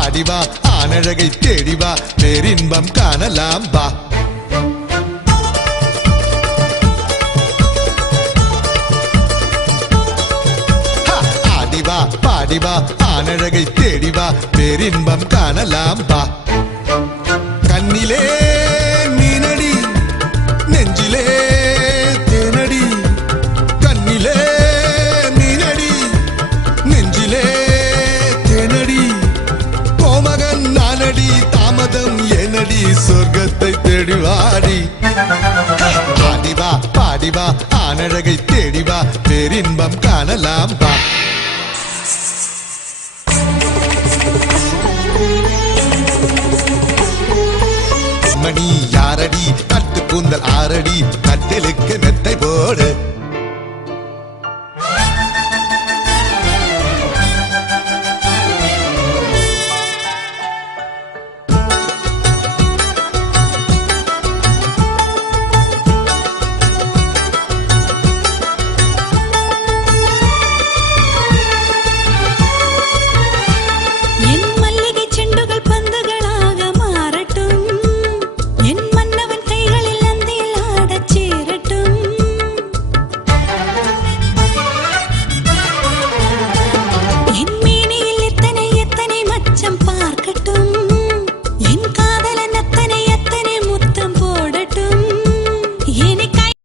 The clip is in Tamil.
பாடி வா ஆனழகை தேடி வா பேரின்பம் காணலாம் வா ஆடி வா பாடி வா ஆனழகை தேடி வா பேரின்பம் காணலாம் வா கண்ணிலே மீனடி நெஞ்சிலே தேனடி கண்ணிலே மீனடி நெஞ்சிலே தேனடி கோமகன் நானடி தாமதம் ஏனடி சொர்க்கத்தை தேடி வாடி ஆடி வா பாடி வா ஆனழகை தேடி வா பேரின்பம் காணலாம் வா மணி யாரடி கட்டு கூந்தல் ஆரடி கட்டிலுக்கு